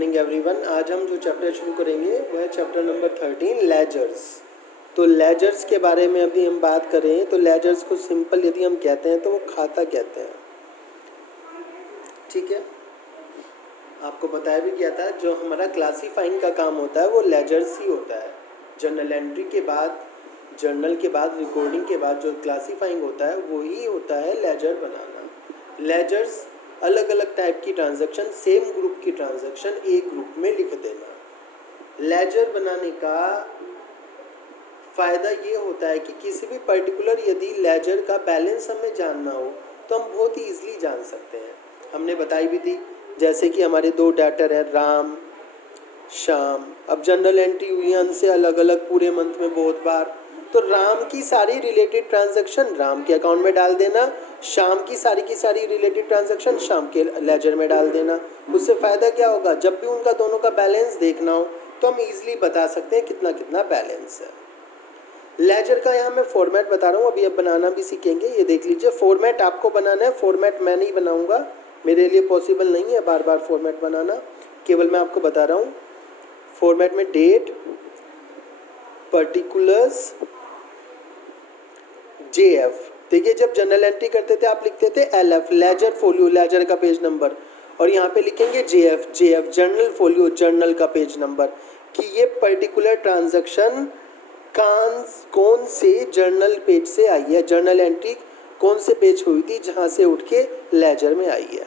Morning everyone. आज हम जो चैप्टर शुरू करेंगे वह है चैप्टर नंबर 13 लेजर्स। तो लेजर्स के बारे में अभी हम बात करें तो लेजर्स को सिंपल यदि हम कहते हैं तो वो खाता कहते हैं। ठीक है, आपको बताया भी गया था जो हमारा क्लासीफाइंग का काम होता है वो लेजर्स ही होता है। जर्नल एंट्री के बाद, जर्नल के बाद, रिकॉर्डिंग के बाद जो क्लासीफाइंग होता है वही होता है लेजर बनाना। लेजर्स अलग अलग टाइप की ट्रांजैक्शन, सेम ग्रुप की ट्रांजैक्शन एक ग्रुप में लिख देना। लेजर बनाने का फ़ायदा ये होता है कि किसी भी पर्टिकुलर यदि लेजर का बैलेंस हमें जानना हो तो हम बहुत ही ईजिली जान सकते हैं। हमने बताई भी थी, जैसे कि हमारे दो डेटर हैं राम श्याम। अब जनरल एंट्री हुई है उनसे अलग अलग पूरे मंथ में बहुत बार, तो राम की सारी रिलेटेड ट्रांजैक्शन राम के अकाउंट में डाल देना, शाम की सारी रिलेटेड ट्रांजैक्शन शाम के लेजर में डाल देना। उससे फ़ायदा क्या होगा, जब भी उनका दोनों का बैलेंस देखना हो तो हम इजीली बता सकते हैं कितना कितना बैलेंस है। लेजर का यहाँ मैं फॉर्मेट बता रहा हूँ, अभी अब बनाना भी सीखेंगे। ये देख लीजिए, फॉर्मेट आपको बनाना है, फॉर्मेट मैं नहीं बनाऊँगा, मेरे लिए पॉसिबल नहीं है बार बार फॉर्मेट बनाना, केवल मैं आपको बता रहा हूँ। फॉर्मेट में डेट, पर्टिकुलर्स, JF। देखिए जब जर्नल एंट्री करते थे आप लिखते थे LF लेजर फोलियो, लेजर का पेज नंबर, और यहाँ पे लिखेंगे JF जर्नल फोलियो, जर्नल का पेज नंबर, कि ये पर्टिकुलर ट्रांजैक्शन कौन से जर्नल पेज से आई है, जर्नल एंट्री कौन से पेज हुई थी जहाँ से उठ के लेजर में आई है।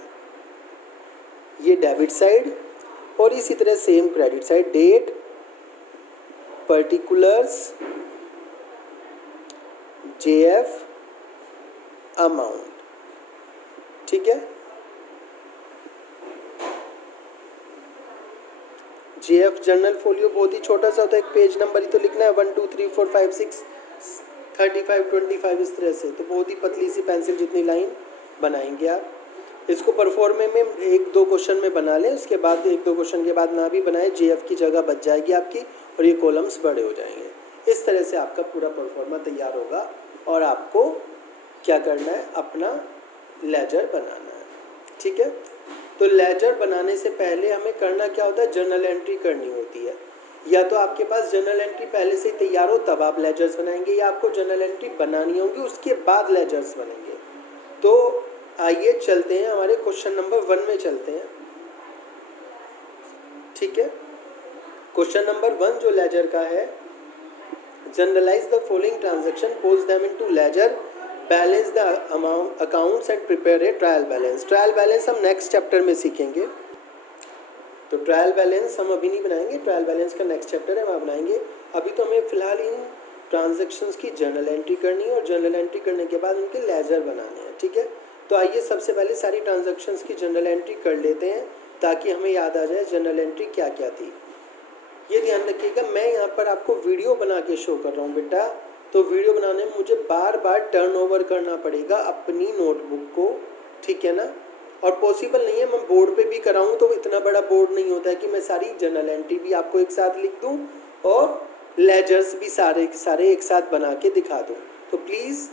ये डेबिट साइड, और इसी तरह same credit side, date, particulars, JF, amount. ठीक है, JF जर्नल फोलियो बहुत ही छोटा सा होता है, एक पेज नंबर ही तो लिखना है, 1 2 3 4 5 6 35 25 इस तरह से, तो बहुत ही पतली सी पेंसिल जितनी लाइन बनाएंगे आप। इसको परफॉर्मे में एक दो क्वेश्चन में बना लें, उसके बाद एक दो क्वेश्चन के बाद ना भी बनाए, JF की जगह बच जाएगी आपकी और ये कॉलम्स बड़े हो जाएंगे। इस तरह से आपका पूरा परफॉर्मा तैयार होगा और आपको क्या करना है, अपना लेजर बनाना है। ठीक है, तो लेजर बनाने से पहले हमें करना क्या होता है, जर्नल एंट्री करनी होती है। या तो आपके पास जर्नल एंट्री पहले से ही तैयार हो तब आप लेजर्स बनाएंगे, या आपको जर्नल एंट्री बनानी होगी उसके बाद लेजर्स बनेंगे। तो आइए चलते हैं हमारे क्वेश्चन नंबर 1 में चलते हैं। ठीक है, क्वेश्चन नंबर 1 जो लेजर का है, journalise the following transaction, post them into ledger, balance the amount accounts and prepare a trial balance. Trial balance हम नेक्स्ट चैप्टर में सीखेंगे, तो ट्रायल बैलेंस हम अभी नहीं बनाएंगे, ट्रायल बैलेंस का नेक्स्ट चैप्टर है वहाँ बनाएंगे। अभी तो हमें फ़िलहाल इन ट्रांजैक्शंस की जर्नल एंट्री करनी है और जर्नल एंट्री करने के बाद उनके लेजर बनाने हैं। ठीक है, तो आइए सबसे पहले सारी ट्रांजैक्शंस की जर्नल एंट्री कर लेते हैं ताकि हमें याद आ जाए जर्नल एंट्री क्या क्या थी। ये ध्यान रखिएगा, मैं यहाँ पर आपको वीडियो बना के शो कर रहा हूँ बेटा, तो वीडियो बनाने में मुझे बार बार टर्न ओवर करना पड़ेगा अपनी नोटबुक को। ठीक है ना, और पॉसिबल नहीं है मैं बोर्ड पे भी कराऊँ, तो इतना बड़ा बोर्ड नहीं होता है कि मैं सारी जर्नल एंट्री भी आपको एक साथ लिख दूँ और लेजर्स भी सारे एक साथ बना के दिखा दूँ। तो प्लीज़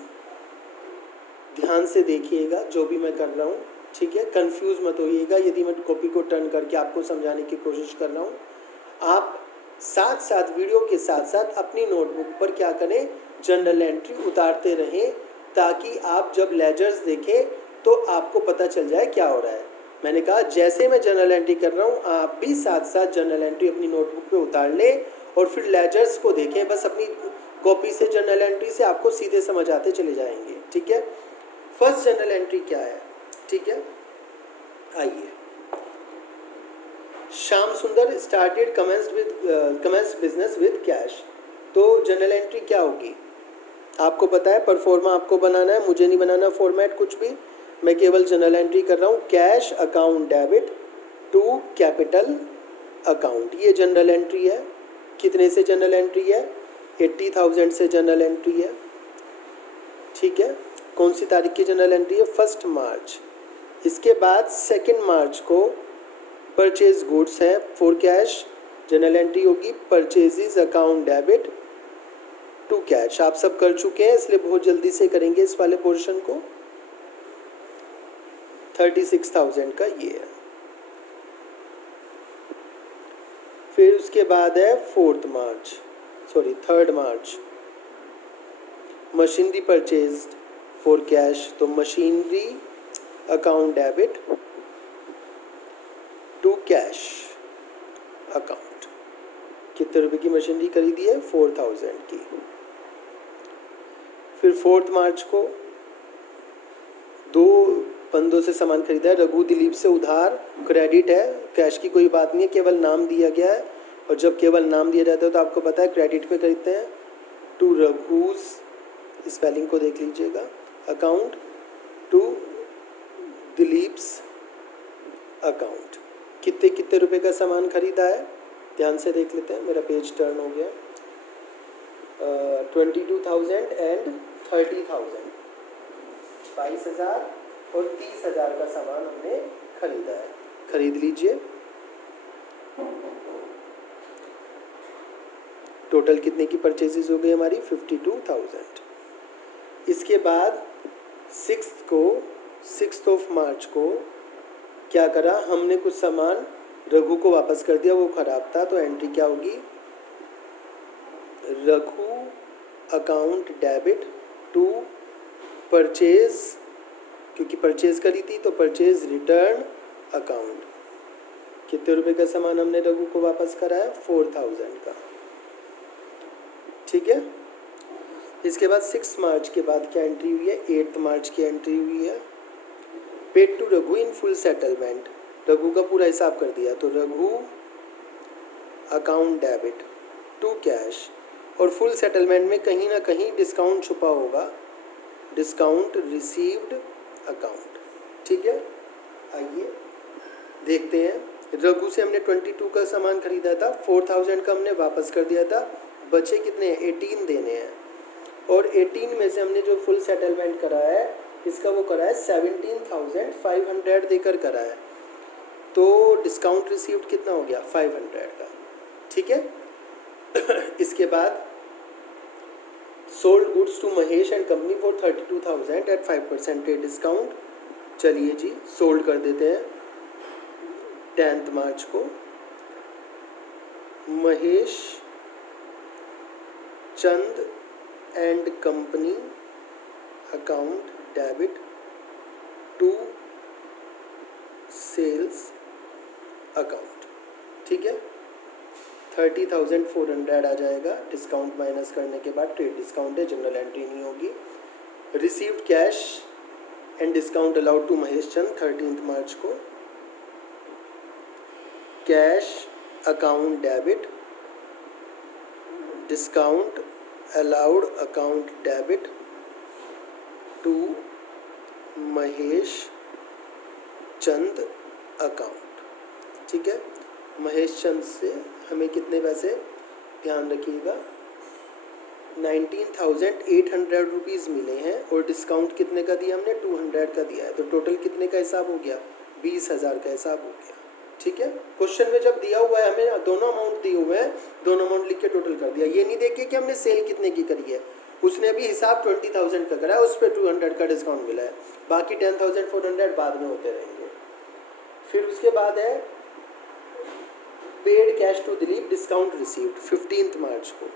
ध्यान से देखिएगा जो भी मैं कर रहा हूँ। ठीक है, कंफ्यूज मत होइएगा यदि मैं कॉपी को टर्न करके आपको समझाने की कोशिश कर रहा हूँ। आप साथ साथ वीडियो के साथ साथ अपनी नोटबुक पर क्या करें, जर्नल एंट्री उतारते रहें, ताकि आप जब लेजर्स देखें तो आपको पता चल जाए क्या हो रहा है। मैंने कहा जैसे मैं जर्नल एंट्री कर रहा हूँ आप भी साथ साथ जर्नल एंट्री अपनी नोटबुक पे उतार लें और फिर लेजर्स को देखें। बस अपनी कॉपी से जर्नल एंट्री से आपको सीधे समझ आते चले जाएंगे। ठीक है, फर्स्ट जर्नल एंट्री क्या है। ठीक है, आइए, श्याम सुंदर started commenced business with cash. तो जर्नल एंट्री क्या होगी आपको पता है, परफॉर्मा आपको बनाना है, मुझे नहीं बनाना फॉर्मेट कुछ भी, मैं केवल जर्नल एंट्री कर रहा हूँ। Cash account debit to capital account, ये जनरल एंट्री है। कितने से जनरल एंट्री है, 80,000 से जनरल एंट्री है। ठीक है, कौन सी तारीख की जनरल एंट्री है, 1 मार्च। इसके बाद 2 मार्च को परचेज गुड्स हैं फॉर कैश, जनरल एंट्री होगी purchases account debit to cash. आप सब कर चुके हैं इसलिए बहुत जल्दी से करेंगे इस वाले पोर्शन को। 36,000 का ये है। फिर उसके बाद है 3rd March, machinery purchased for cash, तो machinery account debit to cash account. कितने रुपए की मशीनरी खरीदी है? 4000 की। फिर 4 मार्च को 2 बंदों से सामान खरीदा है, रघु दिलीप से उधार, क्रेडिट है, कैश की कोई बात नहीं है, केवल नाम दिया गया है। और जब केवल नाम दिया जाता है तो आपको पता है क्रेडिट पे खरीदते हैं। टू रघुज, स्पेलिंग को देख लीजिएगा, अकाउंट टू दिलीप्स अकाउंट। कितने कितने रुपए का सामान खरीदा है, ध्यान से देख लेते हैं। मेरा पेज टर्न हो गया। 22,000 एंड 30,000, 22,000 और 30,000 का सामान हमने खरीदा है, खरीद लीजिए। टोटल कितने की परचेजेस हो गई हमारी? 52,000। इसके बाद 6 मार्च को क्या करा हमने? कुछ सामान रघु को वापस कर दिया, वो खराब था, तो एंट्री क्या होगी? Raghu account debit to purchase, क्योंकि परचेज करी थी तो परचेज रिटर्न अकाउंट। कितने रुपए का सामान हमने रघु को वापस करा है? 4000 का। ठीक है। इसके बाद 6 मार्च के बाद क्या एंट्री हुई है? 8 मार्च की एंट्री हुई है, paid to Raghu in full settlement, Raghu का पूरा हिसाब कर दिया, तो Raghu account debit to cash. और फुल सेटलमेंट में कहीं ना कहीं डिस्काउंट छुपा होगा, डिस्काउंट रिसीव्ड अकाउंट। ठीक है, आइए देखते हैं। रघु से हमने 22 का सामान खरीदा था, 4000 का हमने वापस कर दिया था, बचे कितने हैं? 18 देने हैं। और 18 में से हमने जो फुल सेटलमेंट करा है, इसका वो करा है 17,500 देकर करा है, तो डिस्काउंट रिसीव्ड कितना हो गया? 500 का। ठीक है। इसके बाद sold goods to Mahesh and company for 32,000 at 5% discount. चलिए जी, सोल्ड कर देते हैं। 10 मार्च को Mahesh Chand and company account debit to sales account. ठीक है, 30,400 आ जाएगा, डिस्काउंट माइनस करने के बाद। ट्रेड डिस्काउंट है, जनरल एंट्री नहीं होगी। Received cash and discount allowed to Mahesh Chand 13 March को, cash account debit, discount allowed account debit to Mahesh Chand account. ठीक है, महेश चंद से हमें कितने पैसे, ध्यान रखिएगा, 19,800 रुपीज़ मिले हैं, और डिस्काउंट कितने का दिया हमने? 200 का दिया है, तो टोटल कितने का हिसाब हो गया? 20,000 का हिसाब हो गया। ठीक है, क्वेश्चन में जब दिया हुआ है हमें दोनों अमाउंट दिए हुए हैं, दोनों अमाउंट लिख के टोटल कर दिया। ये नहीं देखिए कि हमने सेल कितने की करी है, उसने अभी हिसाब 20,000 का करा है, उस पर 200 का डिस्काउंट मिला है, बाकी 10,400 बाद में होते रहेंगे। फिर उसके बाद है paid cash to Dilip, discount received 15 मार्च को।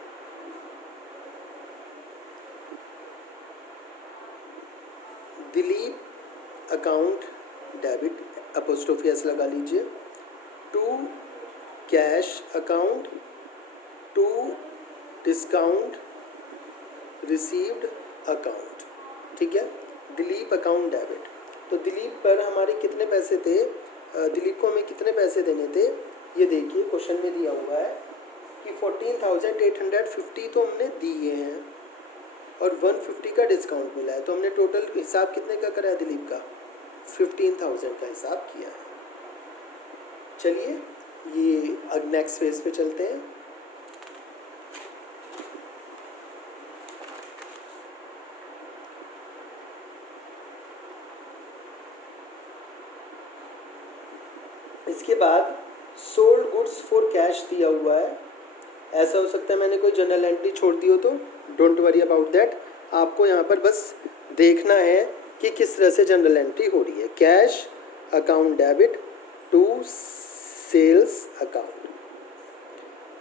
Dilip account debit, apostrophe S लगा लीजिए, to cash account to discount received account. ठीक है, दिलीप अकाउंट डेबिट। तो दिलीप पर हमारे कितने पैसे थे? दिलीप को हमें कितने पैसे देने थे? ये देखिए क्वेश्चन में दिया हुआ है कि 14,850 तो हमने दिए हैं और 150 का डिस्काउंट मिला है, तो हमने टोटल हिसाब कितने का करा है दिलीप का? 15,000 का हिसाब किया है। चलिए ये अब नेक्स्ट फेज पे चलते हैं। इसके बाद सोल्ड गुड्स फॉर कैश दिया हुआ है। ऐसा हो सकता है मैंने कोई जनरल एंट्री छोड़ दी हो, तो डोंट वरी अबाउट दैट। आपको यहाँ पर बस देखना है कि किस तरह से जनरल एंट्री हो रही है। Cash account debit to sales account.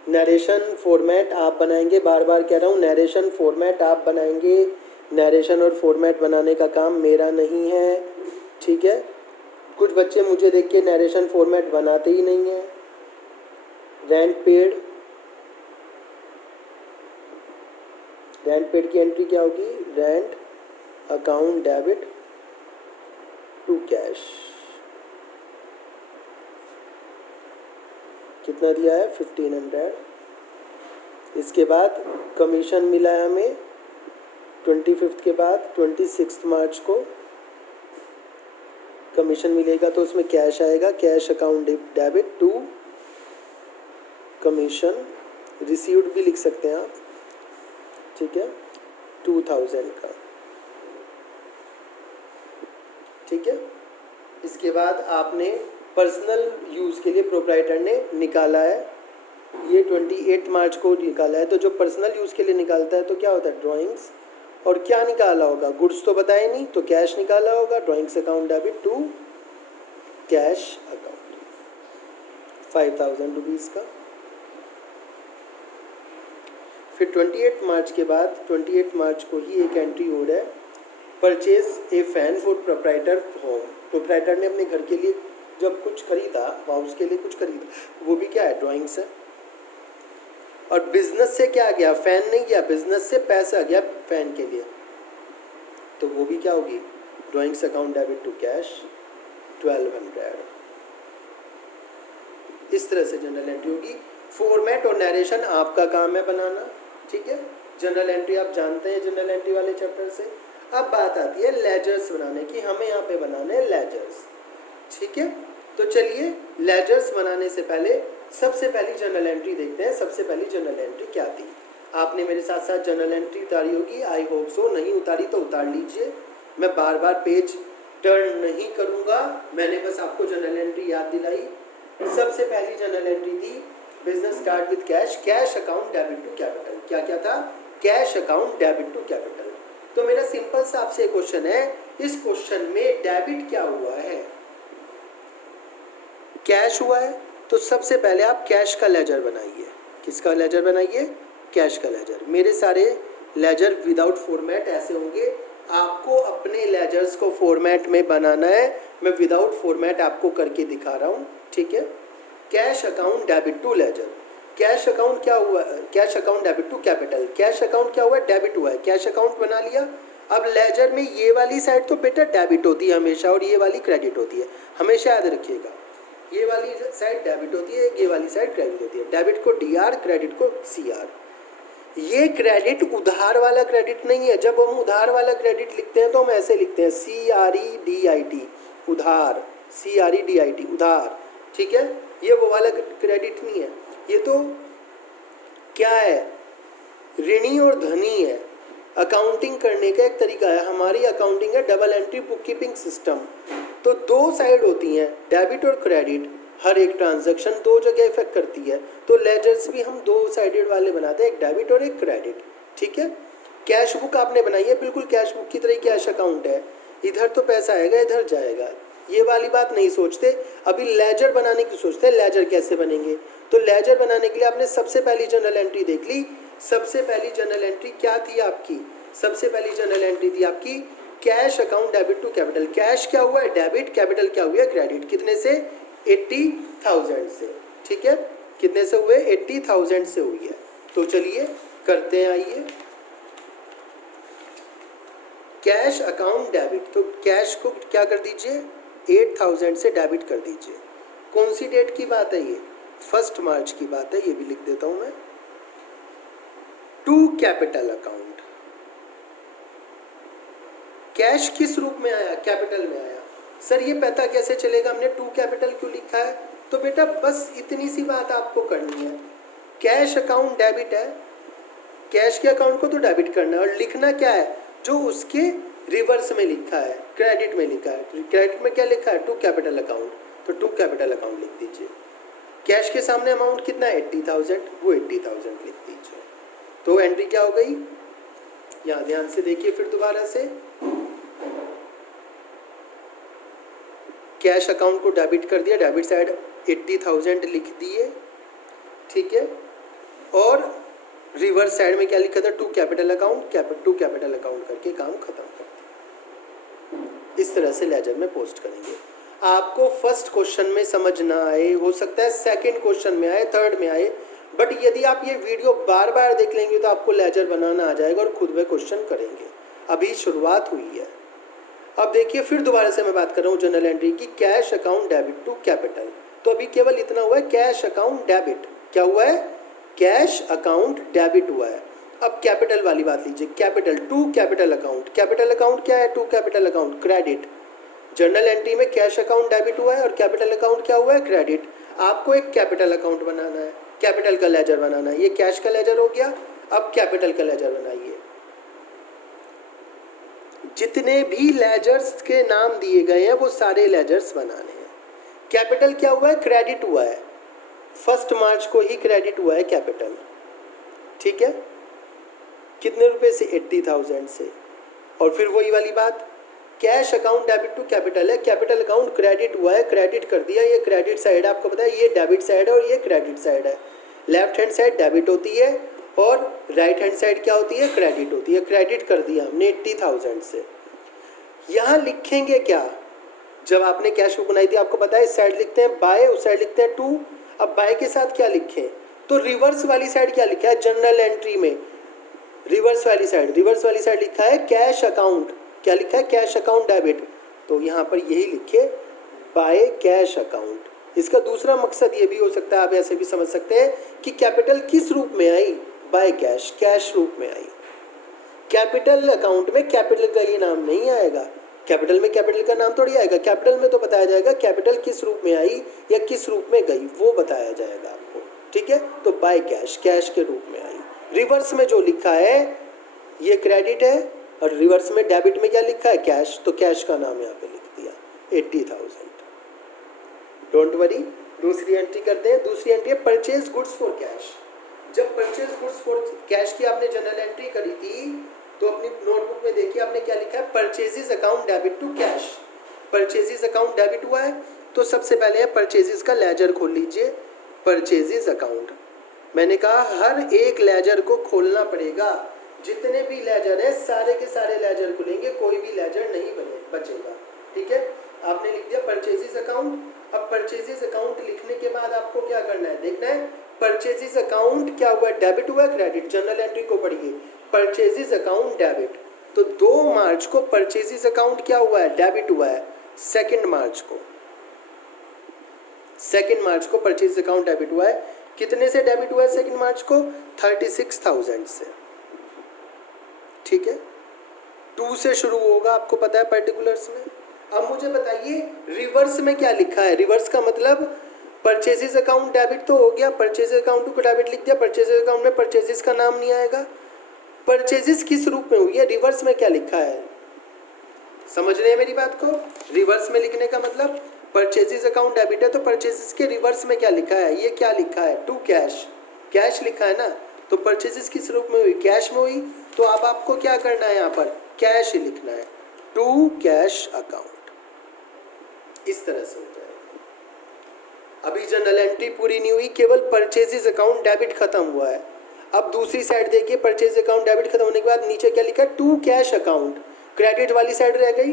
Narration format आप बनाएंगे, बार बार कह रहा हूँ, नरेशन फॉर्मेट आप बनाएंगे। नरेशन और फॉर्मेट बनाने का काम मेरा नहीं है, ठीक है। कुछ बच्चे मुझे देख के नरेशन फॉर्मेट बनाते ही नहीं हैं। रेंट पेड, रेंट पेड की एंट्री क्या होगी? Rent account debit to cash. कितना दिया है? 1500। इसके बाद कमीशन मिला है हमें 25 के बाद 26 मार्च को कमीशन मिलेगा, तो उसमें कैश आएगा। Cash account debit to commission, received भी लिख सकते हैं आप, ठीक है, 2000 का, ठीक है। इसके बाद आपने पर्सनल यूज़ के लिए प्रोप्राइटर ने निकाला है, ये 28 मार्च को निकाला है। तो जो पर्सनल यूज़ के लिए निकालता है तो क्या होता है? ड्राइंग्स। और क्या निकाला होगा? गुड्स तो बताए नहीं, तो कैश निकाला होगा। Drawings account debit to cash account 5000 rupees का। फिर 28 मार्च के बाद 28 मार्च को ही एक एंट्री और है, purchase a fan for proprietor home. Proprietor ने अपने घर के लिए जब कुछ खरीदा, हाउस के लिए कुछ खरीदा, वो भी क्या है? ड्राइंग्स है। और बिजनेस से क्या गया? फैन नहीं गया, बिजनेस से पैसा गया फैन के लिए, तो वो भी क्या होगी? Drawings account debit to cash 1200। इस तरह से जनरल एंट्री होगी। फॉर्मेट और नरेशन आपका काम है बनाना, ठीक है। जनरल एंट्री आप जानते हैं जनरल एंट्री वाले चैप्टर से। अब बात आती है लेजर्स बनाने की। हमें यहाँ पे बनाने हैं लेजर्स, ठीक है। तो चलिए लेजर्स बनाने से पहले सबसे पहली जनरल एंट्री देखते हैं। सबसे पहली जनरल एंट्री क्या थी? आपने मेरे साथ साथ जनरल एंट्री उतारी होगी, आई होप सो। नहीं उतारी तो उतार लीजिए, मैं बार बार पेज टर्न नहीं करूँगा, मैंने बस आपको जनरल एंट्री याद दिलाई। सबसे पहली जनरल एंट्री थी business card with cash, cash account debit to capital. क्या क्या था? Cash account debit to capital. तो मेरा सिंपल सा आपसे क्वेश्चन है, इस क्वेश्चन में डेबिट क्या हुआ है? कैश हुआ है। तो सबसे पहले आप कैश का लेजर बनाइए। किसका लेजर बनाइए? कैश का लेजर। मेरे सारे लेजर विदाउट फॉर्मेट ऐसे होंगे, आपको अपने लेजर्स को फॉर्मेट में बनाना है। मैं विदाउट फॉर्मेट आपको करके दिखा रहा हूँ, ठीक है। Cash account debit to ledger. Cash account क्या हुआ? Cash account debit to capital. Cash account क्या हुआ? डेबिट हुआ है, कैश अकाउंट बना लिया। अब लेजर में ये वाली साइड तो बेटा डेबिट होती है हमेशा, और ये वाली क्रेडिट होती है, हमेशा याद रखिएगा। ये वाली साइड डेबिट होती है, ये वाली साइड क्रेडिट होती है। डेबिट को DR, क्रेडिट को CR। ये क्रेडिट उधार वाला क्रेडिट नहीं है। जब हम उधार वाला क्रेडिट लिखते हैं तो हम ऐसे लिखते हैं CREDIT, उधार, CREDIT, उधार, ठीक है। ये वो वाला क्रेडिट नहीं है, ये तो क्या है? ऋणी और धनी है। अकाउंटिंग करने का एक तरीका है, हमारी अकाउंटिंग है double entry book keeping system. तो दो साइड होती हैं, डेबिट और क्रेडिट। हर एक ट्रांजैक्शन दो जगह इफेक्ट करती है, तो लेजर्स भी हम दो साइडेड वाले बनाते हैं, एक डेबिट और एक क्रेडिट, ठीक है। कैश बुक आपने बनाई है, बिल्कुल कैश बुक की तरह कैश अकाउंट है। इधर तो पैसा आएगा, इधर जाएगा, ये वाली बात नहीं सोचते। अभी लेजर बनाने की सोचते हैं, लेजर कैसे बनेंगे। तो लेजर बनाने के लिए आपने सबसे पहली जनरल एंट्री देख ली। सबसे पहली जनरल एंट्री क्या थी आपकी? सबसे पहली जनरल एंट्री थी आपकी cash account debit to capital. Cash क्या हुआ है? डेबिट। कैपिटल क्या हुआ है? क्रेडिट। कितने से? 80,000 से, ठीक है। कितने से हुए? 80,000 से हुई है। तो चलिए करते हैं, आइए। कैश अकाउंट डेबिट, तो कैश को क्या कर दीजिए? 8,000 से डेबिट कर दीजिए। कौन सी डेट की बात है ये? 1 मार्च की बात है, ये भी लिख देता हूं मैं। To capital account. कैश किस रूप में आया? कैपिटल में आया। सर ये पता कैसे चलेगा हमने टू कैपिटल क्यों लिखा है? तो बेटा बस इतनी सी बात आपको करनी है, कैश अकाउंट डेबिट है, कैश के अकाउंट को तो डेबिट करना है, और लिखना क्या है? जो उसके रिवर्स में लिखा है, क्रेडिट में लिखा है। क्रेडिट में क्या लिखा है? टू कैपिटल अकाउंट, तो टू कैपिटल अकाउंट लिख दीजिए। कैश के सामने अमाउंट कितना है? 80,000, वो 80,000 लिख दीजिए। तो एंट्री क्या हो गई? यहाँ ध्यान से देखिए फिर दोबारा से। कैश अकाउंट को डेबिट कर दिया, डेबिट साइड 80,000 लिख दिए, ठीक है। और रिवर्स साइड में क्या लिखा था, to capital account, to capital account करके काम खत्म कर दिया। इस तरह से लेजर में पोस्ट करेंगे। आपको फर्स्ट क्वेश्चन में समझ ना आए, हो सकता है सेकंड क्वेश्चन में आए, थर्ड में आए, बट यदि आप ये वीडियो बार बार देख लेंगे तो आपको लेजर बनाना आ जाएगा और खुद में क्वेश्चन करेंगे। अभी शुरुआत हुई है। अब देखिए फिर दोबारा से मैं बात कर रहा हूँ जनरल एंट्री की, cash account debit to capital. तो अभी केवल इतना हुआ है, कैश अकाउंट डेबिट। क्या हुआ है, कैश अकाउंट डेबिट हुआ है। अब कैपिटल वाली बात लीजिए, capital to capital account. Capital account क्या है, to capital account credit. Journal entry में कैश अकाउंट डेबिट हुआ है और कैपिटल अकाउंट क्या हुआ है, क्रेडिट। आपको एक कैपिटल अकाउंट बनाना है, कैपिटल का लेजर बनाना है। ये कैश का लेजर हो गया, अब कैपिटल का लेजर बनाइए। जितने भी लेजर्स के नाम दिए गए हैं वो सारे लेजर्स बनाने हैं। कैपिटल क्या हुआ है, क्रेडिट हुआ है, 1 मार्च को ही क्रेडिट हुआ है कैपिटल, ठीक है। कितने रुपए से, 80,000 से। और फिर वही वाली बात, cash account debit to capital है, कैपिटल अकाउंट क्रेडिट हुआ है, क्रेडिट कर दिया। ये क्रेडिट साइड है, आपको पता है ये डेबिट साइड है और ये क्रेडिट साइड है। लेफ्ट हैंड साइड डेबिट होती है और राइट हैंड साइड क्या होती है, क्रेडिट होती है। क्रेडिट कर दिया हमने 80,000 से। यहाँ लिखेंगे क्या, जब आपने कैश बुक बनाई थी आपको पता है इस साइड लिखते हैं बाय, उस साइड लिखते हैं टू। अब बाय के साथ क्या लिखें, तो रिवर्स वाली साइड क्या लिखा है जनरल एंट्री में, रिवर्स वाली साइड लिखा है कैश अकाउंट। क्या लिखा है, कैश अकाउंट डेबिट। तो यहाँ पर यही लिखे बाय कैश अकाउंट। इसका दूसरा मकसद ये भी हो सकता है, आप ऐसे भी समझ सकते हैं कि कैपिटल किस रूप में आई, बाय कैश, कैश रूप में आई। कैपिटल अकाउंट में कैपिटल का ये नाम नहीं आएगा, कैपिटल में कैपिटल का नाम थोड़ी आएगा। कैपिटल में तो बताया जाएगा कैपिटल किस रूप में आई या किस रूप में गई, वो बताया जाएगा आपको, ठीक है। तो बाय कैश, कैश के रूप में आई। रिवर्स में जो लिखा है ये क्रेडिट है और रिवर्स में डेबिट में क्या लिखा है, कैश। तो कैश का नाम यहाँ पे लिख दिया 80,000। डोंट वरी, दूसरी एंट्री करते हैं। दूसरी एंट्री है परचेज गुड्स फॉर कैश। जब परचेज गुड्स फॉर कैश की आपने जनरल एंट्री करी थी तो अपनी नोटबुक में देखिए आपने क्या लिखा है, purchases account debit to cash. Purchases account debit हुआ है तो सबसे पहले है परचेजेस का लेजर खोल लीजिए, परचेजेस अकाउंट। मैंने कहा हर एक लेजर को खोलना पड़ेगा, जितने भी लेजर है सारे के सारे लेजर खुलेंगे, कोई भी लेजर नहीं बचेगा, ठीक है। आपने लिख दिया परचेजेस अकाउंट। अब परचेजेस अकाउंट लिखने के बाद आपको क्या करना है, देखना है परचेजेस अकाउंट क्या हुआ है, डेबिट हुआ है, क्रेडिट। जनरल एंट्री को पढ़िए, परचेजेस अकाउंट डेबिट। तो 2 मार्च को परचेजेस अकाउंट क्या हुआ है, डेबिट हुआ है। 2 मार्च को परचेजेस अकाउंट डेबिट हुआ है। कितने से डेबिट हुआ है 2 मार्च को, 36,000 से, ठीक है। 2 से शुरू होगा, आपको पता है पर्टिकुलर्स में। अब मुझे बताइए रिवर्स में क्या लिखा है। रिवर्स का मतलब परचेजेस अकाउंट डेबिट तो हो गया, परचेजेस अकाउंट को डेबिट लिख दिया, परचेजेस अकाउंट में परचेजेस का नाम नहीं आएगा। परचेजेस किस रूप में हुई है, रिवर्स में क्या लिखा है, समझ रहे हैं मेरी बात को। रिवर्स में लिखने का मतलब परचेजेस अकाउंट डेबिट है तो परचेजेस के रिवर्स में क्या लिखा है, ये क्या लिखा है, टू कैश, कैश लिखा है ना। तो परचेजेस किस रूप में हुई, कैश में हुई। तो अब आपको क्या करना है, यहाँ पर कैश ही लिखना है, टू कैश अकाउंट। इस तरह से हो जाएगा। अभी जनरल एंट्री पूरी नहीं हुई, केवल परचेजेस अकाउंट डेबिट खत्म हुआ है। अब दूसरी साइड देखिए, परचेज अकाउंट डेबिट खत्म होने के बाद नीचे क्या लिखा है, टू कैश अकाउंट। क्रेडिट वाली साइड रह गई,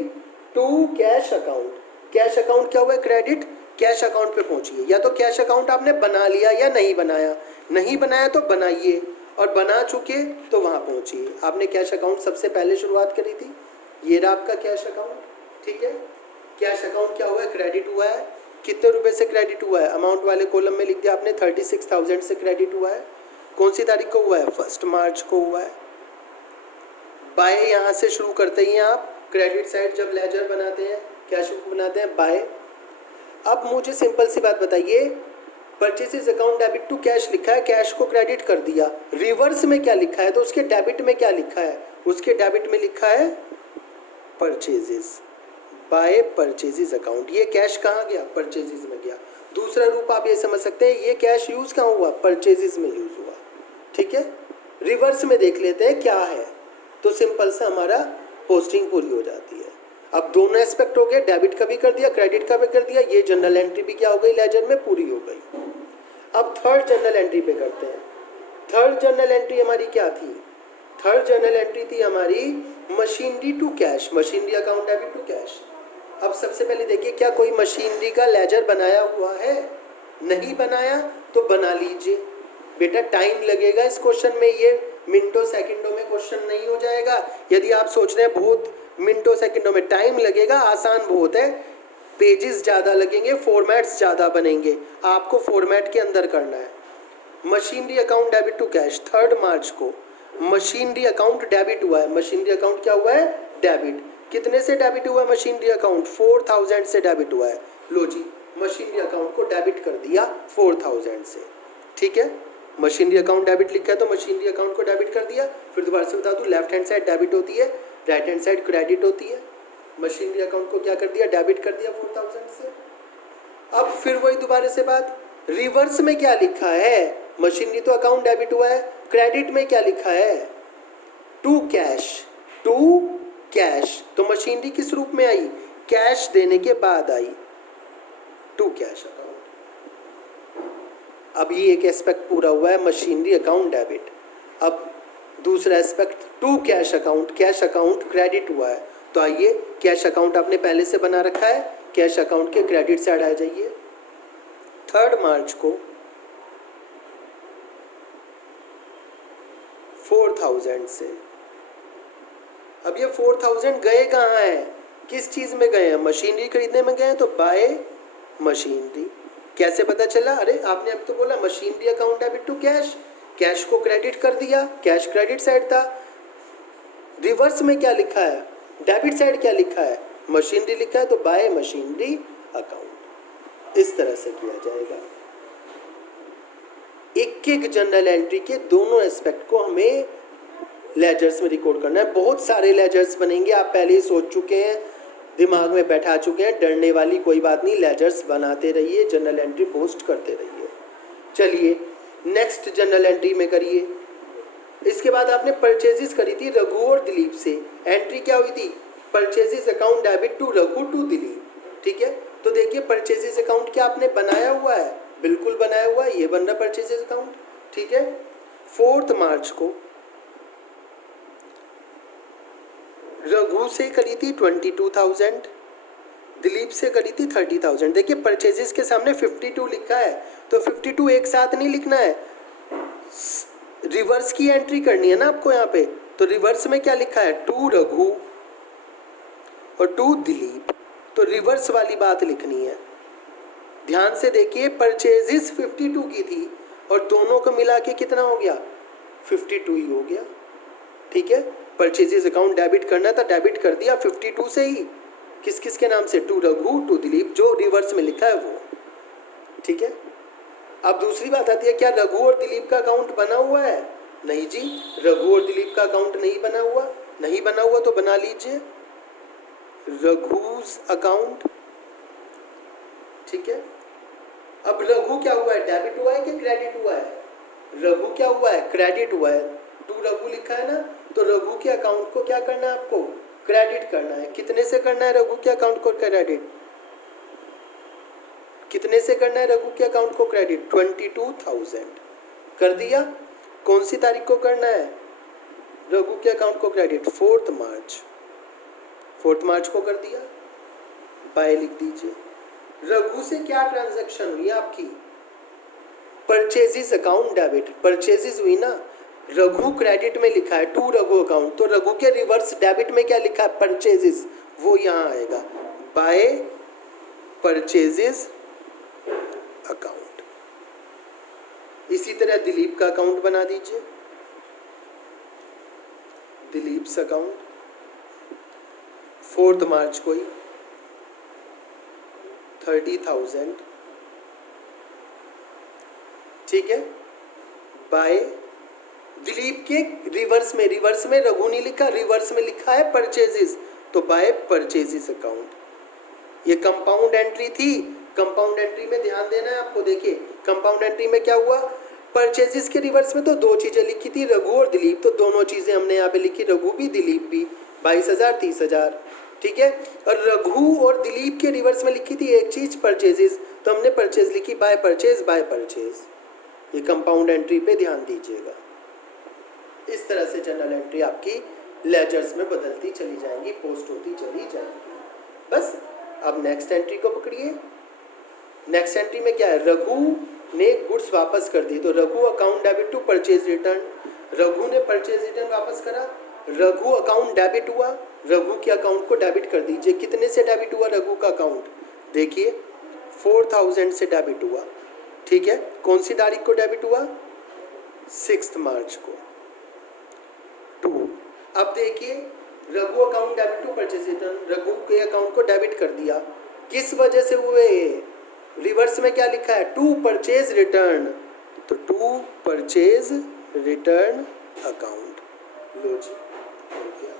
to cash account. Cash account क्या हुआ है, क्रेडिट। कैश अकाउंट पे पहुंचिए। या तो कैश अकाउंट आपने बना लिया या नहीं बनाया, नहीं बनाया तो बनाइए, और बना चुके तो वहाँ पहुंचिए। आपने कैश अकाउंट सबसे पहले शुरुआत करी थी, ये रहा आपका कैश अकाउंट, ठीक है। कैश अकाउंट क्या हुआ है, क्रेडिट हुआ है। कितने रुपए से क्रेडिट हुआ है, अमाउंट वाले कॉलम में लिख दिया आपने, 36,000 से क्रेडिट हुआ है। कौन सी तारीख को हुआ है, 1 मार्च को हुआ है। बाय यहाँ से शुरू करते ही आप, क्रेडिट साइड जब लेजर बनाते हैं, कैश बुक बनाते हैं, बाय। अब मुझे सिंपल सी बात बताइए, purchases account debit to cash लिखा है, कैश को क्रेडिट कर दिया। रिवर्स में क्या लिखा है, तो उसके डेबिट में क्या लिखा है, उसके डेबिट में लिखा है परचेजेस, बाय परचेजेस अकाउंट। ये कैश कहाँ गया, परचेजेस में गया। दूसरा रूप आप ये समझ सकते हैं, ये कैश यूज कहाँ हुआ, परचेजेस में यूज हुआ, ठीक है। रिवर्स में देख लेते हैं क्या है, तो सिंपल सा हमारा पोस्टिंग पूरी हो जाती है। अब दोनों एस्पेक्ट हो गए, डेबिट का भी कर दिया, क्रेडिट का भी कर दिया, ये जनरल एंट्री भी क्या हो गई, लेजर में पूरी हो गई। अब थर्ड जनरल एंट्री पे करते हैं। थर्ड जर्नल एंट्री हमारी क्या थी? थर्ड जर्नल एंट्री थी हमारी machinery to cash, machinery account debit to cash. अब सबसे पहले देखिए, क्या कोई मशीनरी का लेजर बनाया हुआ है? नहीं बनाया तो बना लीजिए। बेटा टाइम लगेगा इस क्वेश्चन में, ये मिनटों सेकंडों में क्वेश्चन नहीं हो जाएगा। यदि आप सोच रहे हैं बहुत मिनटों सेकंडों में टाइम लगेगा, आसान बहुत है, पेजेस ज़्यादा लगेंगे, फॉर्मेट्स ज़्यादा बनेंगे, आपको फॉर्मेट के अंदर करना है। Machinery account debit to cash, 3 मार्च को मशीनरी अकाउंट डेबिट हुआ है। मशीनरी अकाउंट क्या हुआ है? डेबिट। कितने से डेबिट हुआ है मशीनरी अकाउंट? 4000 से डेबिट हुआ है। लो जी, मशीनरी अकाउंट को डेबिट कर दिया 4000 से। ठीक है, मशीनरी अकाउंट डेबिट लिखा है तो मशीनरी अकाउंट को डेबिट कर दिया। फिर दोबारा से बता दूं, लेफ्ट हैंड साइड डेबिट होती है, राइट हैंड साइड क्रेडिट होती है। मशीनरी अकाउंट को क्या कर दिया? डेबिट कर दिया 4000 से। अब फिर वही दोबारा से बात, रिवर्स में क्या लिखा है? मशीनरी तो अकाउंट डेबिट हुआ है, क्रेडिट में क्या लिखा है? To cash, to cash. तो मशीनरी किस रूप में आई? कैश देने के बाद आई, टू कैश अकाउंट। अब ये एक एस्पेक्ट पूरा हुआ है, मशीनरी अकाउंट डेबिट। अब दूसरा aspect, to cash account, cash account credit हुआ है। तो आइए, कैश अकाउंट आपने पहले से बना रखा है, कैश अकाउंट के क्रेडिट साइड आ जाइए। 3 मार्च को 4000 से। अब ये 4000 गए कहाँ हैं? किस चीज़ में गए हैं? मशीनरी खरीदने में गए हैं, तो बाय मशीनरी। कैसे पता चला? अरे आपने अब तो बोला machinery account debit to cash, cash को क्रेडिट कर दिया, कैश क्रेडिट साइड था। रिवर्स में क्या लिखा है? डेबिट साइड क्या लिखा है? मशीनरी लिखा है, तो बाय मशीनरी अकाउंट। इस तरह से किया जाएगा। एक एक जनरल एंट्री के दोनों एस्पेक्ट को हमें लेजर्स में रिकॉर्ड करना है। बहुत सारे लेजर्स बनेंगे, आप पहले ही सोच चुके हैं, दिमाग में बैठा चुके हैं, डरने वाली कोई बात नहीं। लेजर्स बनाते रहिए, जनरल एंट्री पोस्ट करते रहिए। चलिए नेक्स्ट जनरल एंट्री में करिए। इसके बाद आपने परचेजेस करी थी रघु और दिलीप से। एंट्री क्या हुई थी? Purchases account debit to Raghu to Dilip. ठीक है, तो देखिए परचेजेस अकाउंट क्या आपने बनाया हुआ है? बिल्कुल बनाया हुआ है, ये बन रहा परचेजेस अकाउंट। ठीक है, 4 मार्च को रघु से करी थी 22,000, दिलीप से करी थी 30,000। देखिए परचेजेस के सामने 52 लिखा है, तो 52 एक साथ नहीं लिखना है, रिवर्स की एंट्री करनी है ना आपको यहाँ पे। तो रिवर्स में क्या लिखा है? टू रघु और टू दिलीप, तो रिवर्स वाली बात लिखनी है। ध्यान से देखिए, परचेजेस 52 की थी और दोनों को मिला के कितना हो गया? 52 ही हो गया। ठीक है, परचेजेस अकाउंट डेबिट करना था, डेबिट कर दिया 52 से ही। किस किस के नाम से? टू रघु टू दिलीप, जो रिवर्स में लिखा है वो। ठीक है, अब दूसरी बात आती है, क्या रघु और दिलीप का अकाउंट बना हुआ है? नहीं जी, रघु और दिलीप का अकाउंट नहीं बना हुआ। नहीं बना हुआ तो बना लीजिए रघु's अकाउंट। ठीक है, अब रघु क्या हुआ है? डेबिट हुआ है कि क्रेडिट हुआ है? रघु क्या हुआ है? क्रेडिट हुआ है। टू रघु लिखा है ना, तो रघु के अकाउंट को क्या करना है आपको? क्रेडिट करना है। कितने से करना है रघु के अकाउंट को क्रेडिट? कितने से करना है रघु के अकाउंट को क्रेडिट? 22,000 कर दिया। कौन सी तारीख को करना है रघु के अकाउंट को क्रेडिट? 4 मार्च। 4 मार्च को कर दिया, बाय लिख दीजिए। रघु से क्या ट्रांजैक्शन हुई आपकी? परचेजेस अकाउंट डेबिट, परचेजेस हुई ना। रघु क्रेडिट में लिखा है, टू रघु अकाउंट, तो रघु के रिवर्स डेबिट में क्या लिखा है? परचेजेस, वो यहाँ आएगा, बाय परचेजेस अकाउंट। इसी तरह दिलीप का अकाउंट बना दीजिए, दिलीप्स अकाउंट 4 मार्च को ही 30,000। ठीक है, बाय दिलीप के रिवर्स में रघु नहीं लिखा, रिवर्स में लिखा है परचेजेस, तो बाय परचेजेस अकाउंट। ये कंपाउंड एंट्री थी। कंपाउंड एंट्री में ध्यान देना है आपको। देखिए कंपाउंड एंट्री में क्या हुआ? परचेजेस के रिवर्स में तो 2 चीजें लिखी थी, रघु और दिलीप, तो दोनों चीजें हमने यहाँ पे लिखी, रघु भी दिलीप भी। 22,000 30,000। ठीक है, और रघु और दिलीप के रिवर्स में लिखी थी एक चीज परचेजेस, तो हमने परचेज लिखी, बाय परचेज बाय परचेज। ये कंपाउंड एंट्री पे ध्यान दीजिएगा। इस तरह से जनरल एंट्री आपकी लेजर्स में बदलती चली जाएंगी, पोस्ट होती चली जाएंगी। बस अब नेक्स्ट एंट्री को पकड़िए। नेक्स्ट एंट्री में क्या है, रघु ने गुड्स वापस कर दी, तो Raghu account debit to purchase return. Raghu ने परचेज रिटर्न वापस करा, रघु अकाउंट डेबिट हुआ, रघु के अकाउंट को डेबिट कर दीजिए। कितने से डेबिट हुआ रघु का अकाउंट, देखिए 4000 से डेबिट हुआ, ठीक है। कौन सी तारीख को डेबिट हुआ, 6 मार्च को। 2, अब देखिए Raghu account debit to purchase return, Raghu के अकाउंट को डेबिट कर दिया, किस वजह से हुए, रिवर्स में क्या लिखा है, टू परचेज रिटर्न, तो टू परचेज रिटर्न अकाउंट, लो जी हो गया,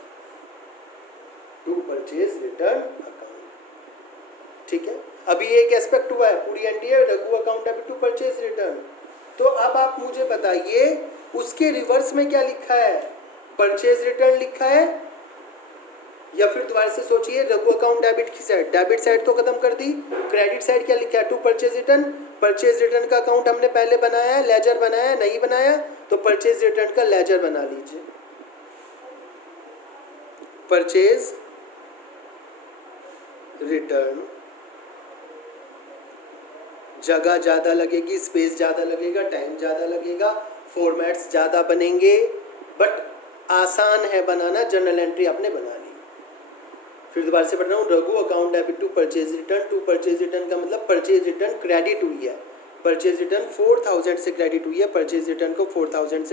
टू परचेज रिटर्न अकाउंट, ठीक है। अभी एक एस्पेक्ट हुआ है, पूरी एंट्री है Raghu account debit to purchase return. तो अब आप मुझे बताइए उसके रिवर्स में क्या लिखा है, परचेज रिटर्न लिखा है, या फिर दोबारा से सोचिए रघु अकाउंट डेबिट की साइड, डेबिट साइड तो खत्म कर दी, क्रेडिट साइड क्या लिखा है, to purchase return. Purchase return का अकाउंट हमने पहले बनाया है, लेजर बनाया है, नहीं बनाया तो परचेज रिटर्न का लेजर बना लीजिए। परचेज रिटर्न, जगह ज़्यादा लगेगी, स्पेस ज़्यादा लगेगा, टाइम ज़्यादा लगेगा, फॉर्मेट्स ज़्यादा बनेंगे, बट आसान है बनाना, जनरल एंट्री आपने बना ली। फिर दोबारा से पढ़ रहा हूँ, Raghu account debit to purchase return, to purchase return का मतलब परचेज रिटर्न क्रेडिट हुई है, परचेज रिटर्न 4000 से क्रेडिट हुई है, परचेज रिटर्न को 4000 से